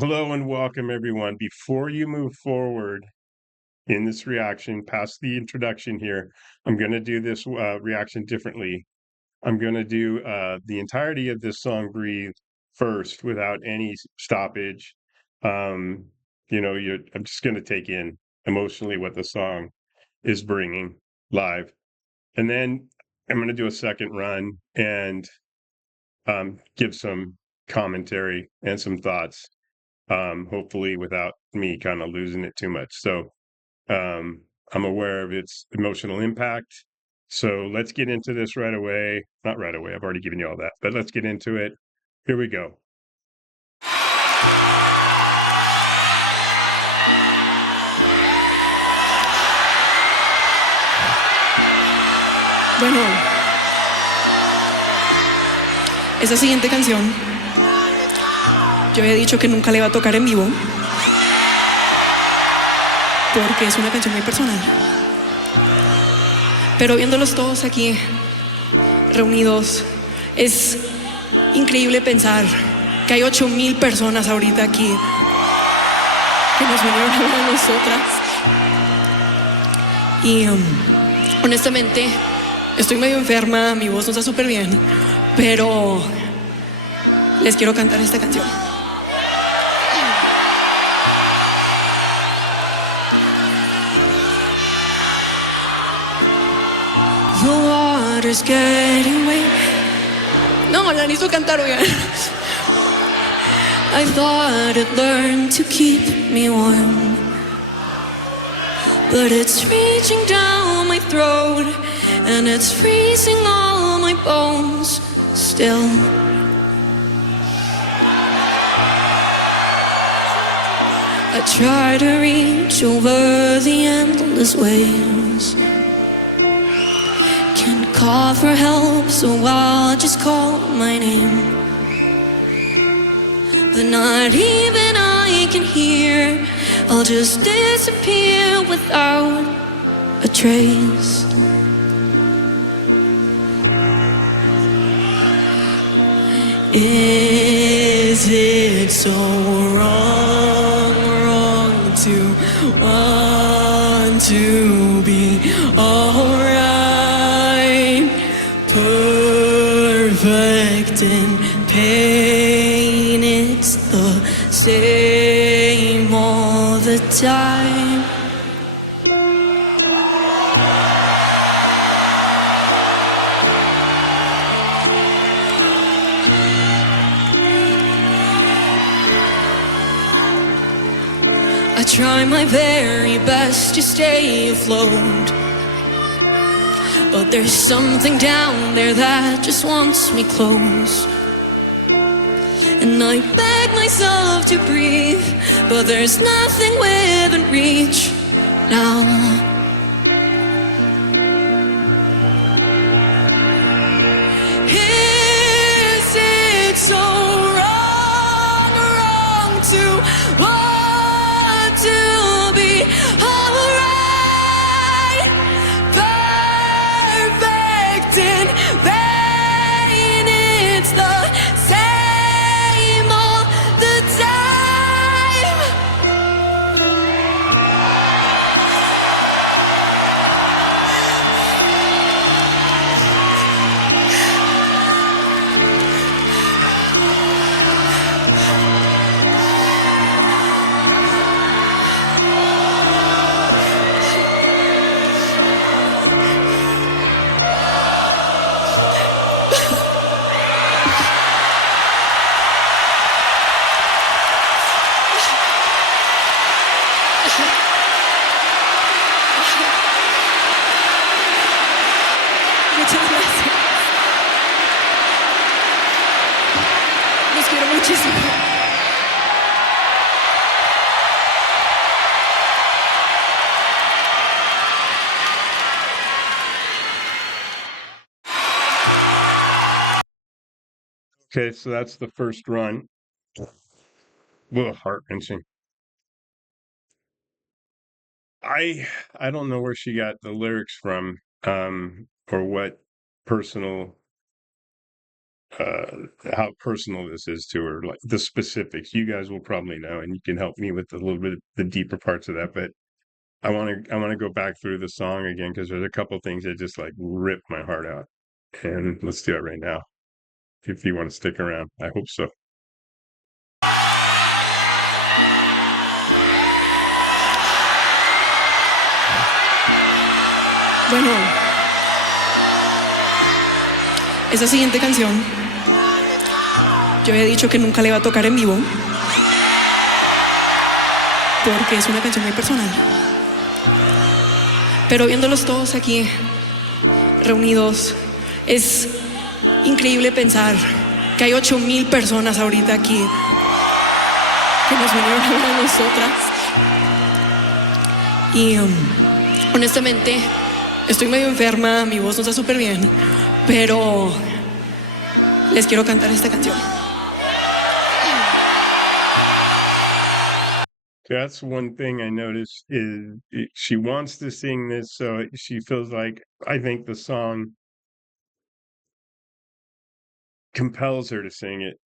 Hello and welcome, everyone. Before you move forward in this reaction, past the introduction here, I'm going to do this reaction differently. I'm going to do the entirety of this song, Breathe, first without any stoppage. Um, I'm just going to take in emotionally what the song is bringing live. And then I'm going to do a second run and give some commentary and some thoughts, hopefully without me kind of losing it too much. So I'm aware of its emotional impact. So let's get into this right away. Not right away, I've already given you all that, but let's get into it. Here we go. Bueno, esa siguiente canción, yo había dicho que nunca la iba a tocar en vivo, porque es una canción muy personal. Pero viéndolos todos aquí reunidos, es increíble pensar que hay 8,000 personas ahorita aquí que nos vinieron a ver a nosotras. Y honestamente, estoy medio enferma, mi voz no está súper bien, pero les quiero cantar esta canción. The water's getting way. No, la necesito cantar, oigan. I thought I'd learn to keep me warm, but it's reaching down my throat and it's freezing all my bones still. I try to reach over the endless waves, can't call for help, so I'll just call my name. But not even I can hear, I'll just disappear without a trace. Is it so wrong to want to be alright? Perfect in pain, it's the same all the time. I try my very best to stay afloat, but there's something down there that just wants me close. And I beg myself to breathe, but there's nothing within reach now. Is it so wrong to want to be alright? Perfect in vain, it's the same all the time. Muchas gracias. Los quiero muchísimo. Okay, so that's the first run. Ugh, heart-wrenching. I don't know where she got the lyrics from, or what personal how personal this is to her, like the specifics. You guys will probably know, and you can help me with a little bit of the deeper parts of that. But I want to go back through the song again because there's a couple things that just like rip my heart out. And let's do it right now. If you want to stick around, I hope so. Bueno, esa siguiente canción, yo había dicho que nunca la iba a tocar en vivo, porque es una canción muy personal. Pero viéndolos todos aquí reunidos, es increíble pensar que hay 8,000 personas ahorita aquí que nos vinieron a ver a nosotras. Y honestamente, estoy medio enferma, mi voz no está súper bien, pero les quiero cantar esta canción. That's one thing I noticed is she wants to sing this, so she feels like I think the song compels her to sing it.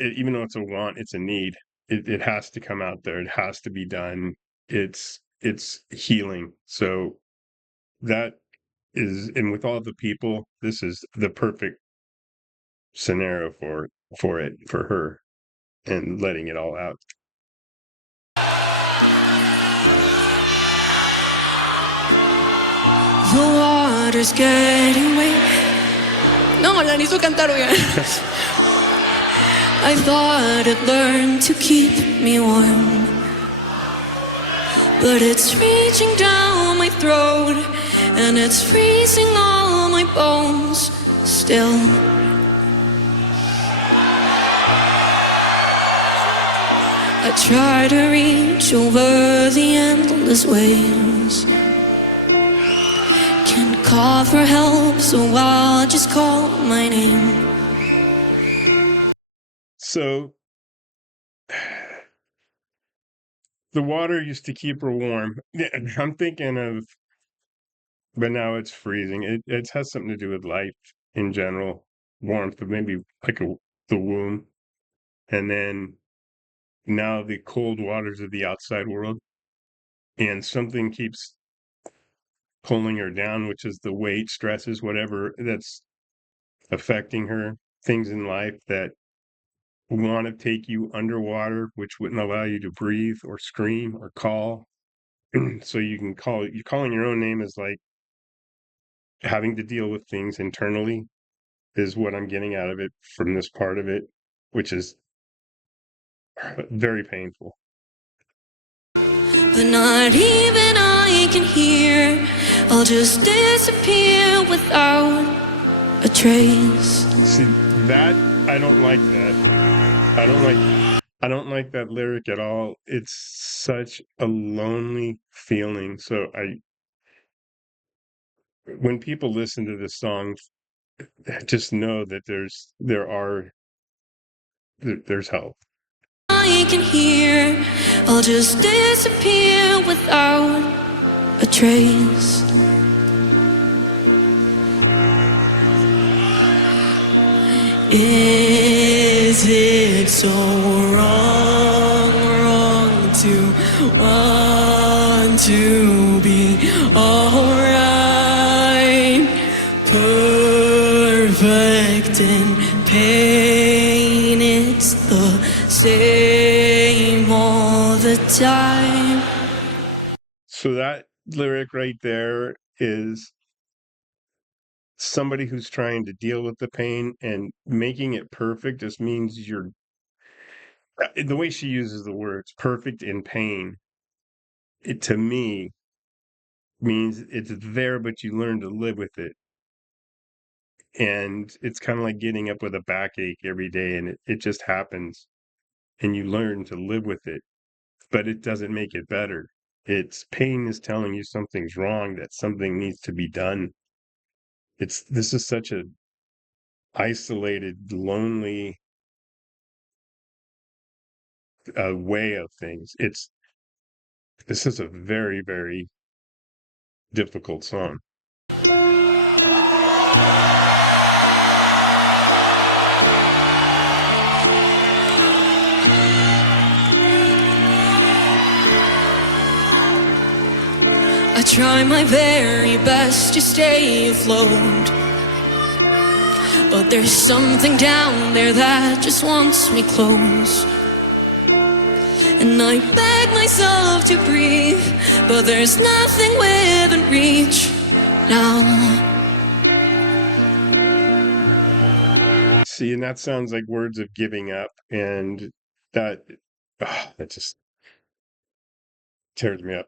Even though it's a want, it's a need. It has to come out there. It has to be done. It's healing. So that is, and with all the people, this is the perfect scenario for her and letting it all out. The water's getting wet. No, la necesito cantar, oigan. I thought it learned to keep me warm, but it's reaching down my throat and it's freezing all my bones still. I try to reach over the endless waves, can't call for help, so I'll just call my name. So the water used to keep her warm. Yeah, I'm thinking of, but now it's freezing. It has something to do with life in general, warmth, but maybe like the womb, and then now the cold waters of the outside world, and something keeps pulling her down, which is the weight, stresses, whatever that's affecting her, things in life that want to take you underwater, which wouldn't allow you to breathe or scream or call. So you can call you calling your own name is like having to deal with things internally is what I'm getting out of it from this part of it, which is very painful. But not even I can hear. I'll just disappear without a trace. See, that I don't like that. I don't like that lyric at all. It's such a lonely feeling. So when people listen to this song, just know that there's help. I can hear. I'll just disappear without a trace. Is it so wrong to want to be alright? Perfect in pain, it's the same all the time. So that lyric right there is somebody who's trying to deal with the pain, and making it perfect just means the way she uses the words perfect in pain, it to me means it's there, but you learn to live with it. And it's kind of like getting up with a backache every day, and it just happens, and you learn to live with it, but it doesn't make it better. It's pain is telling you something's wrong, that something needs to be done. This is such a isolated, lonely way of things. This is a very, very difficult song. I try my very best to stay afloat, but there's something down there that just wants me close. And I beg myself to breathe, but there's nothing within reach now. See, and that sounds like words of giving up, and that that just tears me up.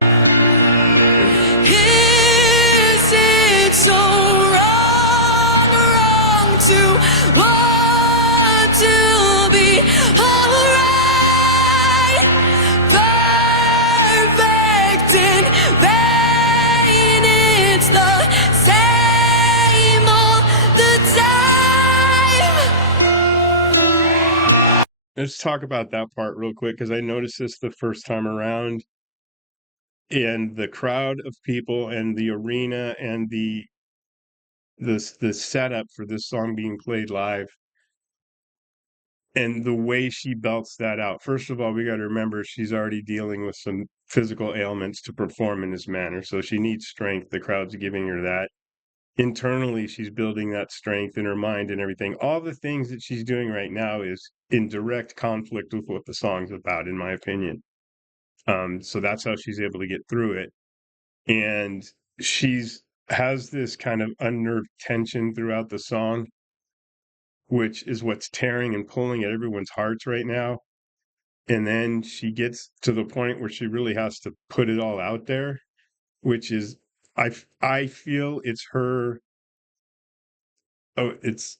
Is it so wrong, wrong to want to be alright? Perfect in vain, it's the same all the time. Let's talk about that part real quick, because I noticed this the first time around, and the crowd of people and the arena and the setup for this song being played live, and the way she belts that out. First of all, we got to remember she's already dealing with some physical ailments to perform in this manner, so she needs strength. The crowd's giving her that. Internally, she's building that strength in her mind and everything. All the things that she's doing right now is in direct conflict with what the song's about, in my opinion. So that's how she's able to get through it. And she's has this kind of unnerved tension throughout the song, which is what's tearing and pulling at everyone's hearts right now. And then she gets to the point where she really has to put it all out there, which is, I feel it's her. Oh, it's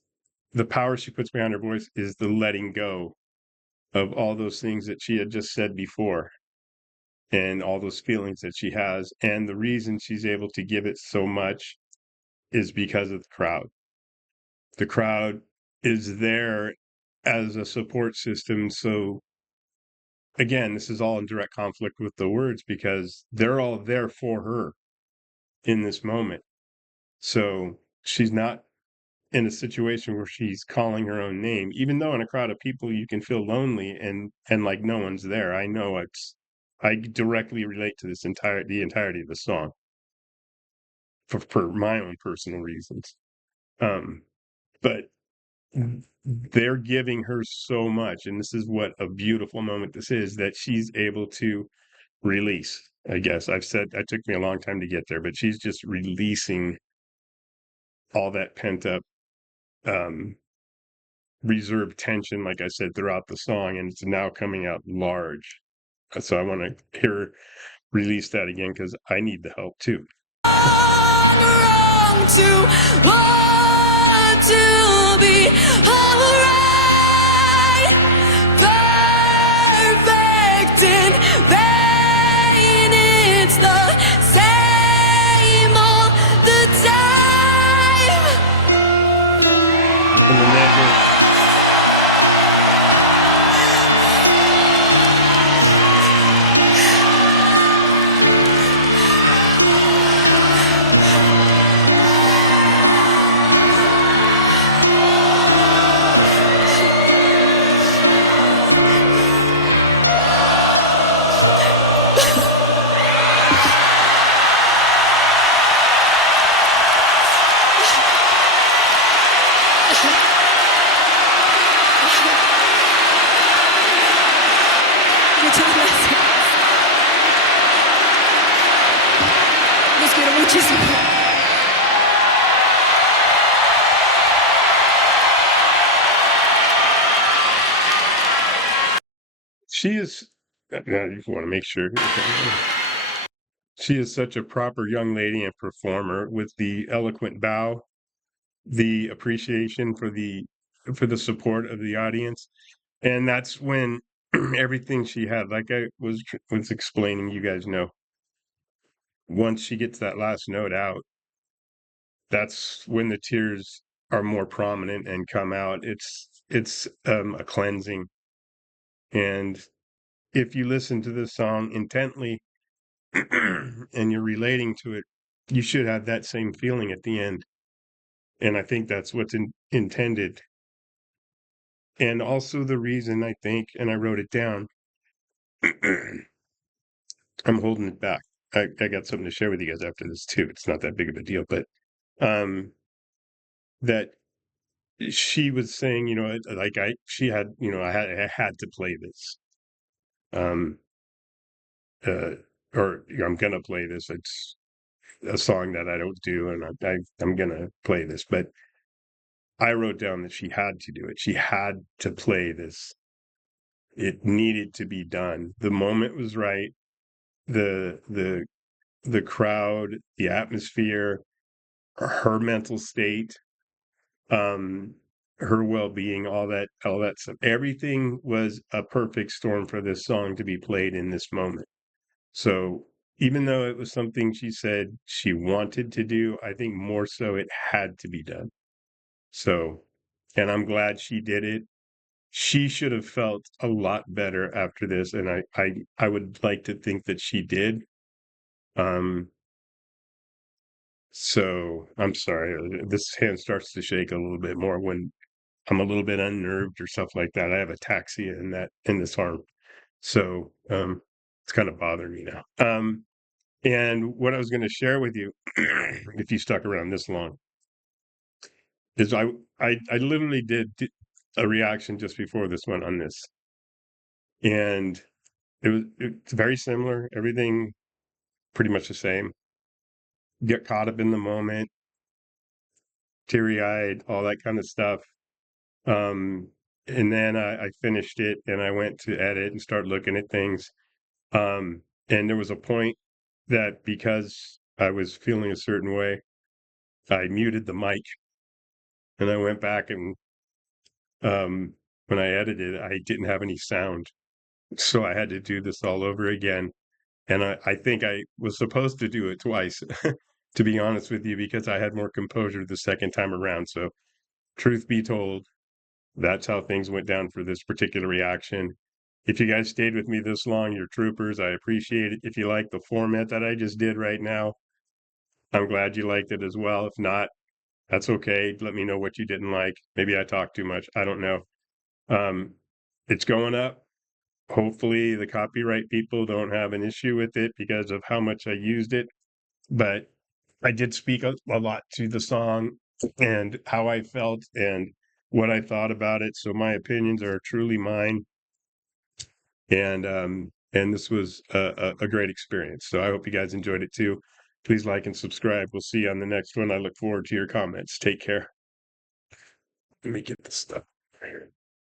the power she puts behind her voice is the letting go of all those things that she had just said before, and all those feelings that she has. And the reason she's able to give it so much is because of the crowd. The crowd is there as a support system. So again, this is all in direct conflict with the words, because they're all there for her in this moment. So she's not in a situation where she's calling her own name, even though in a crowd of people you can feel lonely and like no one's there. I know I directly relate to the entirety of the song for my own personal reasons. But they're giving her so much, and this is what a beautiful moment this is, that she's able to release. I guess I've said it took me a long time to get there, but she's just releasing all that pent up reserved tension, like I said, throughout the song, and it's now coming out large. So I want to hear her release that again, because I need the help too. Wrong to want to be alright. Perfect in vain, it's the same all the time. And then that Muchas gracias. Los quiero muchísimo. she is, you want to make sure. She is such a proper young lady and performer, with the eloquent bow, the appreciation for the support of the audience. And that's when everything she had, like I was explaining, you guys know, once she gets that last note out, that's when the tears are more prominent and come out. It's a cleansing. And if you listen to this song intently and you're relating to it, you should have that same feeling at the end. And I think that's what's intended. And also the reason, I think, and I wrote it down, I'm holding it back. I got something to share with you guys after this too. It's not that big of a deal, but um, that she was saying, like she had, I had to play this, um, uh, or I'm gonna play this. It's a song that I don't do, and I'm gonna play this. But I wrote down that she had to do it. She had to play this. It needed to be done. The moment was right. The the the crowd, the atmosphere, her mental state, um, her well-being, all that stuff. Everything was a perfect storm for this song to be played in this moment. So even though it was something she said she wanted to do, I think more so it had to be done. So, and I'm glad she did it. She should have felt a lot better after this, and I would like to think that she did. Um, so I'm sorry, this hand starts to shake a little bit more when I'm a little bit unnerved or stuff like that. I have ataxia in this arm, so it's kind of bothering me now. And what I was going to share with you, if you stuck around this long, is I literally did a reaction just before this one on this, and it's very similar. Everything pretty much the same. Get caught up in the moment, teary eyed, all that kind of stuff. Um, and then I finished it and I went to edit and start looking at things. And there was a point that because I was feeling a certain way, I muted the mic and I went back and when I edited, I didn't have any sound. So I had to do this all over again. And I think I was supposed to do it twice, to be honest with you, because I had more composure the second time around. So, truth be told, that's how things went down for this particular reaction. If you guys stayed with me this long, you're troopers. I appreciate it. If you like the format that I just did right now, I'm glad you liked it as well. If not, that's okay. Let me know what you didn't like. Maybe I talked too much. I don't know. Um, it's going up. Hopefully, the copyright people don't have an issue with it because of how much I used it. But I did speak a lot to the song and how I felt and what I thought about it. So my opinions are truly mine. And this was a great experience. So I hope you guys enjoyed it too. Please like and subscribe. We'll see you on the next one. I look forward to your comments. Take care. Let me get this stuff right here.